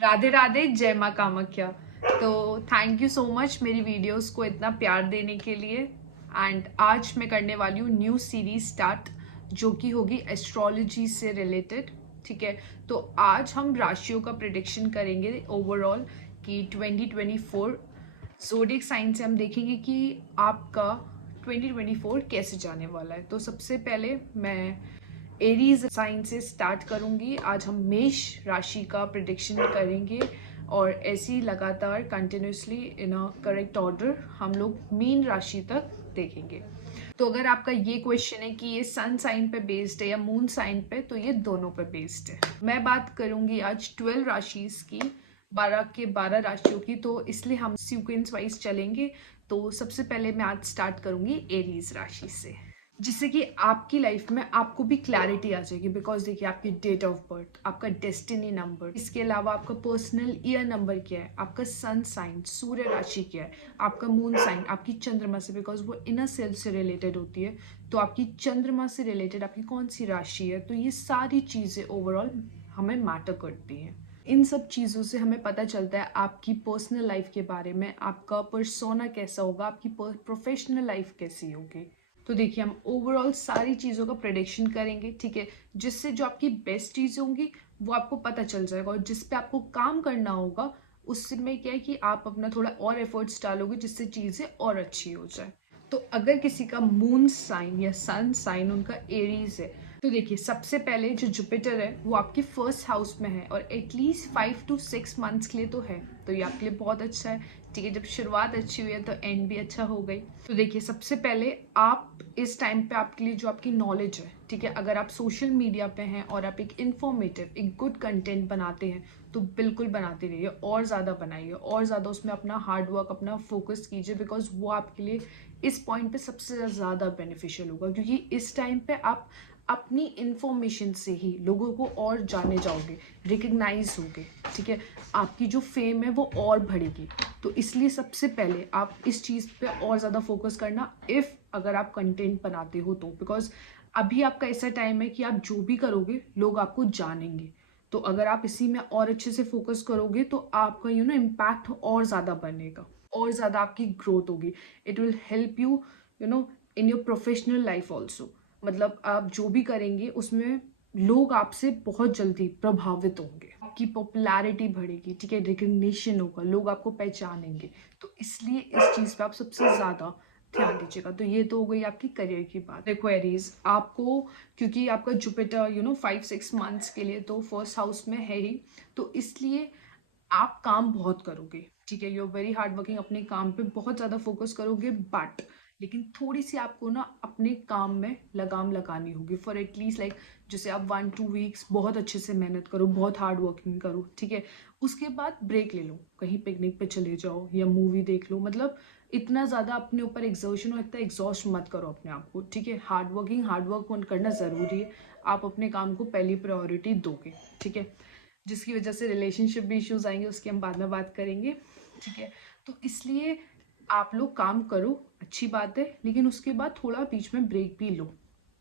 राधे राधे, जय माँ कामाख्या। तो थैंक यू सो मच मेरी वीडियोस को इतना प्यार देने के लिए। एंड आज मैं करने वाली हूँ न्यू सीरीज स्टार्ट, जो कि होगी एस्ट्रोलॉजी से रिलेटेड। ठीक है, तो आज हम राशियों का प्रिडिक्शन करेंगे ओवरऑल कि 2024 ज़ोडिएक साइन से हम देखेंगे कि आपका 2024 कैसे जाने वाला है। तो सबसे पहले मैं एरीज साइन से स्टार्ट करूंगी। आज हम मेष राशि का प्रिडिक्शन करेंगे और ऐसे ही लगातार continuously in a correct order हम लोग मीन राशि तक देखेंगे। तो अगर आपका ये क्वेश्चन है कि ये सन साइन पे बेस्ड है या मून साइन पे, तो ये दोनों पे बेस्ड है। मैं बात करूंगी आज 12 राशिस की, 12 के 12 राशियों की, तो इसलिए हम सीक्वेंस वाइज चलेंगे। तो सबसे पहले मैं आज स्टार्ट करूंगी एरीज राशि से, जिससे कि आपकी लाइफ में आपको भी क्लैरिटी आ जाएगी। बिकॉज देखिए, आपकी डेट ऑफ बर्थ, आपका डेस्टिनी नंबर, इसके अलावा आपका पर्सनल ईयर नंबर क्या है, आपका सन साइन सूर्य राशि क्या है, आपका मून साइन, आपकी चंद्रमा से, बिकॉज वो इनर सेल्फ से रिलेटेड होती है। तो आपकी चंद्रमा से रिलेटेड आपकी कौन सी राशि है, तो ये सारी चीज़ें ओवरऑल हमें मैटर करती हैं। इन सब चीज़ों से हमें पता चलता है आपकी पर्सनल लाइफ के बारे में, आपका पर्सोना कैसा होगा, आपकी प्रोफेशनल लाइफ कैसी होगी। तो देखिए, हम ओवरऑल सारी चीज़ों का प्रेडिक्शन करेंगे। ठीक है, जिससे जो आपकी बेस्ट चीज़ें होंगी वो आपको पता चल जाएगा, और जिस पे आपको काम करना होगा उसमें क्या है कि आप अपना थोड़ा और एफर्ट्स डालोगे, जिससे चीज़ें और अच्छी हो जाए। तो अगर किसी का मून साइन या सन साइन उनका एरीज है, तो देखिए, सबसे पहले जो जुपिटर है वो आपके फर्स्ट हाउस में है और एटलीस्ट 5 to 6 मंथ्स के लिए तो है। तो ये आपके लिए बहुत अच्छा है। ठीक है, जब शुरुआत अच्छी हुई है तो एंड भी अच्छा हो गई। तो देखिए, सबसे पहले आप इस टाइम पे आपके लिए जो आपकी नॉलेज है, ठीक है, अगर आप सोशल मीडिया पे हैं और आप एक इन्फॉर्मेटिव एक गुड कंटेंट बनाते हैं, तो बिल्कुल बनाते रहिए और ज़्यादा बनाइए और ज़्यादा उसमें अपना हार्ड वर्क, अपना फोकस कीजिए। बिकॉज वो आपके लिए इस पॉइंट पे सबसे ज़्यादा बेनिफिशियल होगा, क्योंकि इस टाइम पे आप अपनी इंफॉर्मेशन से ही लोगों को और जाने जाओगे, रिकग्नाइज होगे। ठीक है, आपकी जो फेम है वो और बढ़ेगी। तो इसलिए सबसे पहले आप इस चीज़ पे और ज़्यादा फोकस करना, इफ़ अगर आप कंटेंट बनाते हो तो। बिकॉज अभी आपका ऐसा टाइम है कि आप जो भी करोगे लोग आपको जानेंगे। तो अगर आप इसी में और अच्छे से फोकस करोगे तो आपका इम्पैक्ट और ज़्यादा बनेगा और ज़्यादा आपकी ग्रोथ होगी। It will help you in your professional life also. मतलब आप जो भी करेंगे उसमें लोग आपसे बहुत जल्दी प्रभावित होंगे, आपकी पॉपुलैरिटी बढ़ेगी। ठीक है, रिकग्निशन होगा, लोग आपको पहचानेंगे। तो इसलिए इस चीज़ पे आप सबसे ज़्यादा ध्यान दीजिएगा। तो ये तो हो गई आपकी करियर की बात। देखो एरीज, आपको क्योंकि आपका जुपिटर 5-6 मंथ्स के लिए तो फर्स्ट हाउस में है ही, तो इसलिए आप काम बहुत करोगे। ठीक है, you are very hard working, अपने काम पे बहुत ज़्यादा फोकस करोगे। बट लेकिन थोड़ी सी आपको ना अपने काम में लगाम लगानी होगी फॉर एटलीस्ट लाइक, जैसे आप 1-2 वीक्स बहुत अच्छे से मेहनत करो, बहुत हार्ड वर्किंग करो। ठीक है, उसके बाद ब्रेक ले लो, कहीं पिकनिक पे चले जाओ या मूवी देख लो। मतलब इतना ज़्यादा अपने ऊपर एग्जर्शन और इतना एग्जॉस्ट मत करो अपने आप को। ठीक है, हार्ड वर्क करना ज़रूरी है। आप अपने काम को पहली प्रायोरिटी दोगे। ठीक है, जिसकी वजह से रिलेशनशिप भी इश्यूज आएंगे, उसकी हम बाद में बात करेंगे। ठीक है, तो इसलिए आप लोग काम करो, अच्छी बात है, लेकिन उसके बाद थोड़ा बीच में ब्रेक भी लो।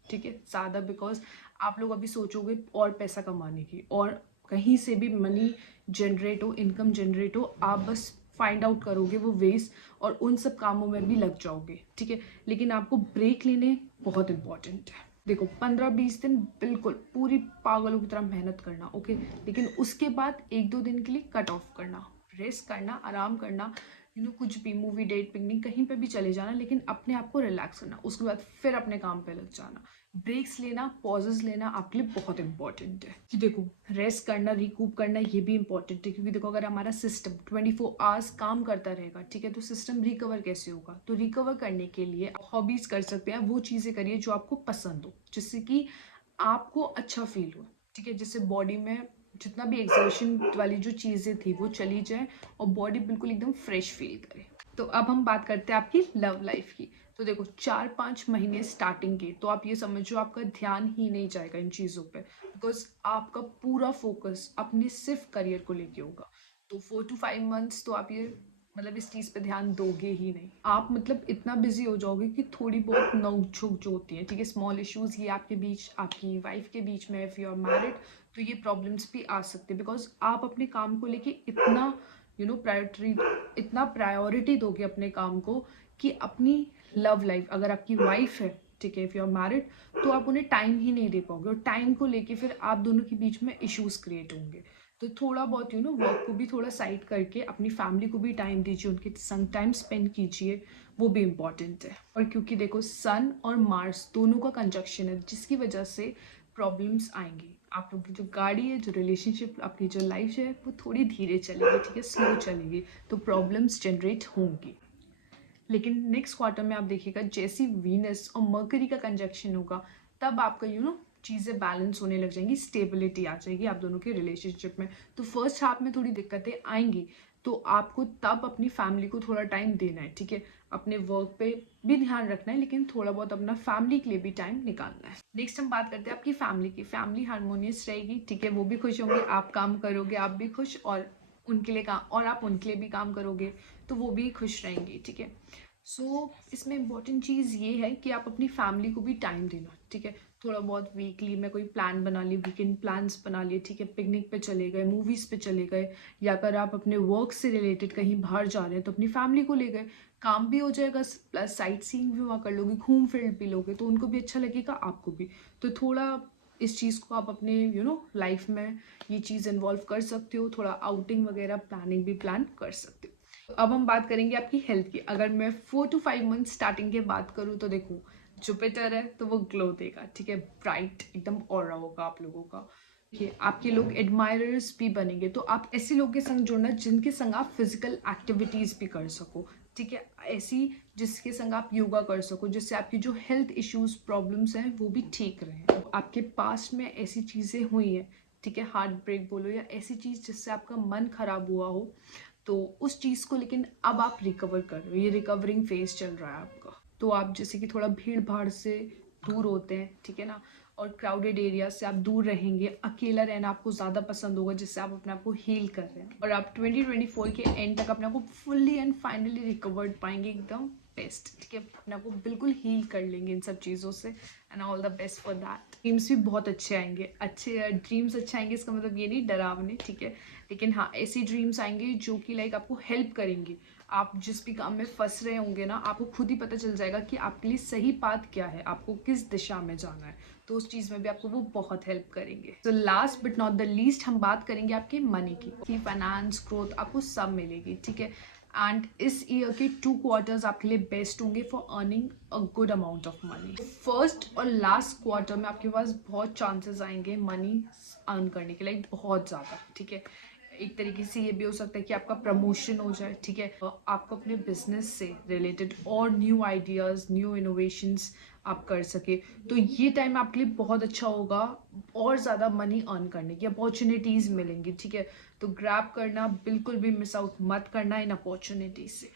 ठीक है, ज़्यादा, बिकॉज आप लोग अभी सोचोगे और पैसा कमाने की, और कहीं से भी मनी जनरेट हो, इनकम जनरेट हो, आप बस फाइंड आउट करोगे वो वेस्ट और उन सब कामों में भी लग जाओगे। ठीक है, लेकिन आपको ब्रेक लेने बहुत इंपॉर्टेंट है। देखो, 15-20 दिन बिल्कुल पूरी पागलों की तरह मेहनत करना, ओके, लेकिन उसके बाद 1-2 दिन के लिए कट ऑफ करना, रेस्ट करना, आराम करना। कुछ भी मूवी डेट पिकनिक कहीं पे भी चले जाना, लेकिन अपने आप को रिलैक्स करना, उसके बाद फिर अपने काम पे लग जाना। ब्रेक्स लेना, पॉजेस लेना आपके लिए बहुत इंपॉर्टेंट है। कि देखो, रेस्ट करना, रिकूप करना, ये भी इंपॉर्टेंट है। क्योंकि देखो, अगर हमारा सिस्टम 24 आवर्स काम करता रहेगा, ठीक है, तो सिस्टम रिकवर कैसे होगा। तो रिकवर करने के लिए हॉबीज कर सकते हैं, वो चीज़ें करिए जो आपको पसंद हो, जिससे कि आपको अच्छा फील हो। ठीक है, जिससे बॉडी में जितना भी एक्सर्शन वाली जो चीज़ें थी वो चली जाए और बॉडी बिल्कुल एकदम फ्रेश फील करे। तो अब हम बात करते हैं आपकी लव लाइफ की। तो देखो, 4-5 महीने स्टार्टिंग के तो आप ये समझो आपका ध्यान ही नहीं जाएगा इन चीज़ों पे, बिकॉज आपका पूरा फोकस अपने सिर्फ करियर को लेके होगा। तो 4 to 5 मंथ्स तो आप ये मतलब इस चीज़ पे ध्यान दोगे ही नहीं। आप मतलब इतना बिजी हो जाओगे कि थोड़ी बहुत नोक-झोंक जो होती है, ठीक है, स्मॉल इश्यूज़ ये आपके बीच, आपकी वाइफ के बीच में, इफ़ यू आर मैरिड तो ये प्रॉब्लम्स भी आ सकते हैं, बिकॉज आप अपने काम को लेके इतना प्रायोरिटी दोगे अपने काम को कि अपनी लव लाइफ, अगर आपकी वाइफ है, ठीक है, इफ़ यू आर मैरिड, तो आप उन्हें टाइम ही नहीं दे पाओगे, और टाइम को लेके फिर आप दोनों के बीच में इश्यूज क्रिएट होंगे। तो थोड़ा बहुत वर्क को भी थोड़ा साइड करके अपनी फैमिली को भी टाइम दीजिए, उनके संग टाइम स्पेंड कीजिए, वो भी इम्पॉर्टेंट है। और क्योंकि देखो सन और मार्स दोनों का कंजक्शन है, जिसकी वजह से प्रॉब्लम्स आएंगी। आप लोग की जो गाड़ी है, जो रिलेशनशिप, आपकी जो लाइफ है, वो थोड़ी धीरे चलेगी, ठीक है, स्लो चलेगी, तो प्रॉब्लम्स जनरेट होंगी। लेकिन नेक्स्ट क्वार्टर में आप देखिएगा जैसी वीनस और मर्करी का कंजक्शन होगा, तब आपका चीज़ें बैलेंस होने लग जाएंगी, स्टेबिलिटी आ जाएगी आप दोनों के रिलेशनशिप में। तो फर्स्ट हाफ में थोड़ी दिक्कतें आएंगी, तो आपको तब अपनी फैमिली को थोड़ा टाइम देना है, ठीक है, अपने वर्क पे भी ध्यान रखना है, लेकिन थोड़ा बहुत अपना फैमिली के लिए भी टाइम निकालना है। नेक्स्ट हम बात करते हैं आपकी फैमिली की। फैमिली हारमोनियस रहेगी, ठीक है, वो भी खुश होंगे, आप काम करोगे, आप भी खुश, और उनके लिए काम, और आप उनके लिए भी काम करोगे, तो वो भी खुश रहेंगे, ठीक है। इसमें इम्पॉर्टेंट चीज़ ये है कि आप अपनी फैमिली को भी टाइम देना, ठीक है, थोड़ा बहुत वीकली में कोई प्लान बना लिए, वीकेंड प्लान्स बना लिए, ठीक है, पिकनिक पे चले गए, मूवीज़ पे चले गए, या अगर आप अपने वर्क से रिलेटेड कहीं बाहर जा रहे हैं तो अपनी फैमिली को ले गए, काम भी हो जाएगा प्लस साइट सीइंग भी वहाँ कर लोगे, घूम फिर भी लोगे, तो उनको भी अच्छा लगेगा, आपको भी। तो थोड़ा इस चीज़ को आप अपने लाइफ में ये चीज़ इन्वॉल्व कर सकते हो, थोड़ा आउटिंग वगैरह प्लानिंग भी प्लान कर सकते हो। अब हम बात करेंगे आपकी हेल्थ की। अगर मैं 4 to 5 मंथ स्टार्टिंग के बात करूँ तो देखो, जुपिटर है तो वो ग्लो देगा, ठीक है, ब्राइट एकदम ऑरा होगा आप लोगों का, ये आपके लोग एडमायरर्स भी बनेंगे। तो आप ऐसे लोगों के संग जुड़ना जिनके संग आप फिजिकल एक्टिविटीज़ भी कर सको, ठीक है, ऐसी जिसके संग आप योगा कर सको, जिससे आपकी जो हेल्थ इश्यूज प्रॉब्लम्स हैं वो भी ठीक रहें। आपके पास्ट में ऐसी चीज़ें हुई हैं, ठीक है, हार्ट ब्रेक बोलो या ऐसी चीज़ जिससे आपका मन खराब हुआ हो, तो उस चीज़ को लेकिन अब आप रिकवर कर रहे हो, ये रिकवरिंग फेज चल रहा है आपका। तो आप जैसे कि थोड़ा भीड़ भाड़ से दूर होते हैं, ठीक है ना, और क्राउडेड एरिया से आप दूर रहेंगे, अकेला रहना आपको ज़्यादा पसंद होगा, जिससे आप अपने आप को हील कर रहे हैं, और आप 2024 के एंड तक अपने आप को फुल्ली एंड फाइनली रिकवर्ड पाएंगे, एकदम बेस्ट, ठीक है, अपने आप को बिल्कुल हील कर लेंगे इन सब चीज़ों से, and all the best for that. Dreams भी बहुत अच्छे आएंगे, अच्छे ड्रीम्स अच्छे आएंगे, इसका मतलब ये नहीं डरावने, ठीक है, लेकिन हाँ ऐसी ड्रीम्स आएंगे जो कि लाइक आपको हेल्प करेंगे। आप जिस भी काम में फंस रहे होंगे ना, आपको खुद ही पता चल जाएगा कि आपके लिए सही पाथ क्या है, आपको किस दिशा में जाना है, तो उस चीज़ में भी आपको वो बहुत हेल्प करेंगे। तो last but not the least हम बात करेंगे आपके मनी की फाइनेंस ग्रोथ आपको सब मिलेगी, ठीक है, एंड इस ईयर के 2 क्वार्टर्स आपके लिए बेस्ट होंगे for earning a good amount of money. First और लास्ट क्वार्टर में आपके पास बहुत चांसेस आएंगे मनी अर्न करने के लिए, बहुत ज़्यादा, ठीक है। एक तरीके से ये भी हो सकता है कि आपका प्रमोशन हो जाए, ठीक है, आपको अपने बिजनेस से रिलेटेड और न्यू आइडियाज़, न्यू इनोवेशंस आप कर सके, तो ये टाइम आपके लिए बहुत अच्छा होगा, और ज़्यादा मनी अर्न करने की अपॉर्चुनिटीज़ मिलेंगी, ठीक है, तो ग्रैब करना, बिल्कुल भी मिस आउट मत करना इन अपॉर्चुनिटीज से।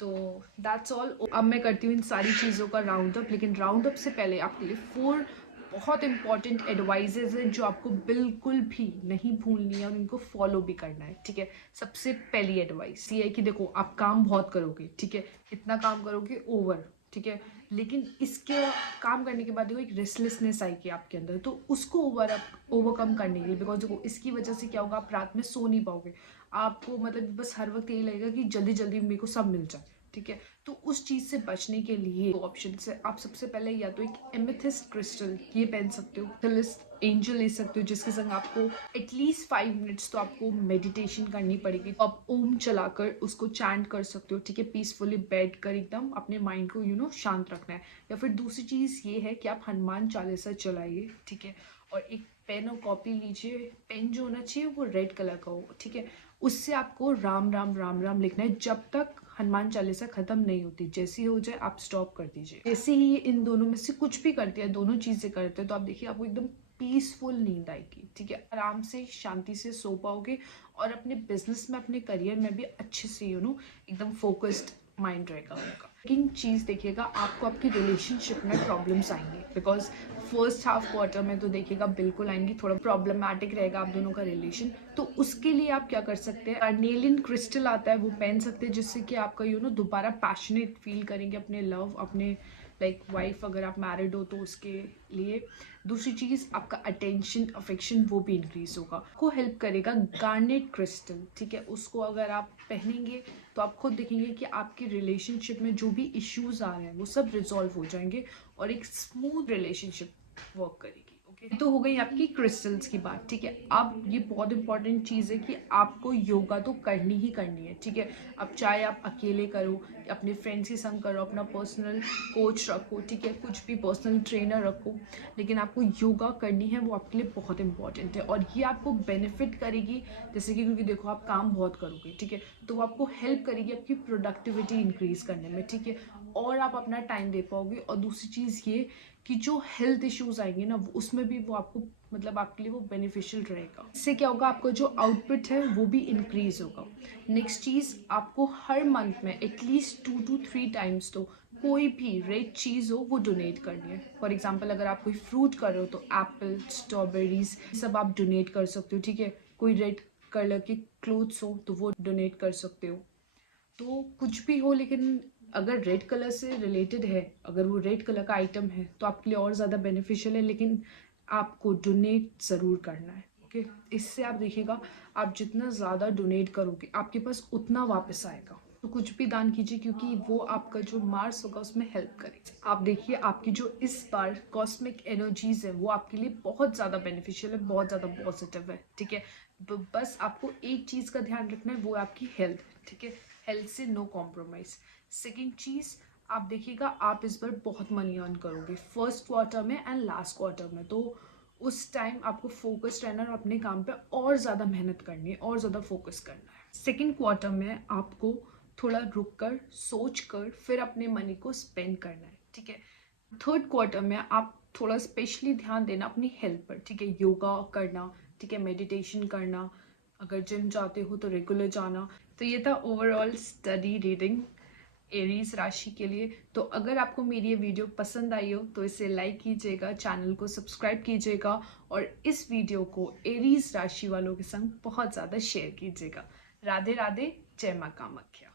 तो दैट्स ऑल। अब मैं करती हूँ इन सारी चीज़ों का राउंड अप, लेकिन राउंड अप से पहले आपके लिए 4 बहुत इंपॉर्टेंट एडवाइजेज हैं जो आपको बिल्कुल भी नहीं भूलनी है और इनको फॉलो भी करना है, ठीक है। सबसे पहली एडवाइस ये है कि देखो, आप काम बहुत करोगे, ठीक है, इतना काम करोगे ओवर, ठीक है, लेकिन इसके काम करने के बाद देखो एक रेस्टलेसनेस आएगी आपके अंदर, तो उसको ओवरकम करने के लिए, बिकॉज देखो इसकी वजह से क्या होगा, आप रात में सो नहीं पाओगे, आपको मतलब बस हर वक्त यही लगेगा कि जल्दी जल्दी मेरे को सब मिल जाए, ठीक है। तो उस चीज़ से बचने के लिए दो ऑप्शन है, आप सबसे पहले या तो एक एमेथिस्ट क्रिस्टल ये पहन सकते हो, एंजल ले सकते हो, जिसके संग आपको एटलीस्ट 5 मिनट्स तो आपको मेडिटेशन करनी पड़ेगी, तो आप ओम चलाकर उसको चैंट कर सकते हो, ठीक है, पीसफुली बैठ कर एकदम अपने माइंड को शांत रखना है। या फिर दूसरी चीज़ ये है कि आप हनुमान चालीसा चलाइए, ठीक है, और एक पेन और कॉपी लीजिए, पेन जो होना चाहिए वो रेड कलर का हो, ठीक है, उससे आपको राम राम राम राम लिखना है जब तक हनुमान चालीसा खत्म नहीं होती, जैसी हो जाए आप स्टॉप कर दीजिए। जैसे ही इन दोनों में से कुछ भी करते हैं, दोनों चीजें करते हैं, तो आप देखिए आपको एकदम पीसफुल नींद आएगी, ठीक है, आराम से शांति से सो पाओगे, और अपने बिजनेस में, अपने करियर में भी अच्छे से एकदम फोकस्ड माइंड रहेगा उनका। लेकिन चीज़ देखिएगा, आपको आपकी रिलेशनशिप में प्रॉब्लम्स आएंगे, बिकॉज फर्स्ट हाफ क्वार्टर में तो देखिएगा बिल्कुल आएंगी, थोड़ा प्रॉब्लमेटिक रहेगा आप दोनों का रिलेशन। तो उसके लिए आप क्या कर सकते हैं, कार्नेलियन क्रिस्टल आता है वो पहन सकते हैं, जिससे कि आपका दोबारा पैशनेट फील करेंगे अपने लव, अपने लाइक वाइफ अगर आप मैरिड हो तो उसके लिए। दूसरी चीज़, आपका अटेंशन अफेक्शन वो भी इंक्रीज होगा, को हेल्प करेगा गार्नेट क्रिस्टल, ठीक है। उसको अगर आप पहनेंगे तो आप खुद देखेंगे कि आपकी रिलेशनशिप में जो भी इश्यूज आ रहे हैं वो सब रिजॉल्व हो जाएंगे और एक स्मूथ रिलेशनशिप वर्क करेगी। ओके, तो हो गई आपकी क्रिस्टल्स की बात, ठीक है। अब ये बहुत इंपॉर्टेंट चीज़ है कि आपको योगा तो करनी ही करनी है, ठीक है। अब चाहे आप अकेले करो, अपने फ्रेंड्स के संग करो, अपना पर्सनल कोच रखो, ठीक है, कुछ भी पर्सनल ट्रेनर रखो, लेकिन आपको योगा करनी है, वो आपके लिए बहुत इंपॉर्टेंट है। और ये आपको बेनिफिट करेगी, जैसे कि क्योंकि देखो आप काम बहुत करोगे, ठीक है, तो वो आपको हेल्प करेगी आपकी प्रोडक्टिविटी इंक्रीज करने में, ठीक है, और आप अपना टाइम दे पाओगे। और दूसरी चीज़ ये कि जो हेल्थ इश्यूज आएंगे ना, उसमें भी वो आपको मतलब आपके लिए वो बेनिफिशियल रहेगा। इससे क्या होगा, आपका जो आउटपुट है वो भी इंक्रीज होगा। नेक्स्ट चीज़, आपको हर मंथ में एटलीस्ट 2 to 3 टाइम्स तो कोई भी रेड चीज़ हो वो डोनेट करनी है। फॉर एग्जाम्पल, अगर आप कोई फ्रूट कर रहे हो तो एप्पल, स्ट्रॉबेरीज सब आप डोनेट कर सकते हो, ठीक है। कोई रेड कलर के क्लोथ्स हो तो वो डोनेट कर सकते हो। तो कुछ भी हो, लेकिन अगर रेड कलर से रिलेटेड है, अगर वो रेड कलर का आइटम है तो आपके लिए और ज़्यादा बेनिफिशियल है, लेकिन आपको डोनेट ज़रूर करना है। ओके, इससे आप देखिएगा, आप जितना ज़्यादा डोनेट करोगे आपके पास उतना वापस आएगा। तो कुछ भी दान कीजिए, क्योंकि वो आपका जो मार्स होगा उसमें हेल्प करेगा। आप देखिए, आपकी जो इस बार कॉस्मिक एनर्जीज है वो आपके लिए बहुत ज़्यादा बेनिफिशियल है, बहुत ज़्यादा पॉजिटिव है, ठीक है। बस आपको एक चीज़ का ध्यान रखना है, वो आपकी हेल्थ, ठीक है। हेल्थ से नो कॉम्प्रोमाइज। सेकेंड चीज़, आप देखिएगा, आप इस बार बहुत मनी अर्न करोगे फर्स्ट क्वार्टर में एंड लास्ट क्वार्टर में, तो उस टाइम आपको फोकस रहना और अपने काम पे और ज़्यादा मेहनत करनी है और ज़्यादा फोकस करना है। सेकेंड क्वार्टर में आपको थोड़ा रुक कर सोच कर फिर अपने मनी को स्पेंड करना है, ठीक है। थर्ड क्वार्टर में आप थोड़ा स्पेशली ध्यान देना अपनी हेल्थ पर, ठीक है। योगा करना, ठीक है, मेडिटेशन करना, अगर जिम जाते हो तो रेगुलर जाना। तो ये था ओवरऑल स्टडी रीडिंग एरीज राशि के लिए। तो अगर आपको मेरी ये वीडियो पसंद आई हो तो इसे लाइक कीजिएगा, चैनल को सब्सक्राइब कीजिएगा और इस वीडियो को एरीज राशि वालों के संग बहुत ज़्यादा शेयर कीजिएगा। राधे राधे, जय माँ कामाख्या।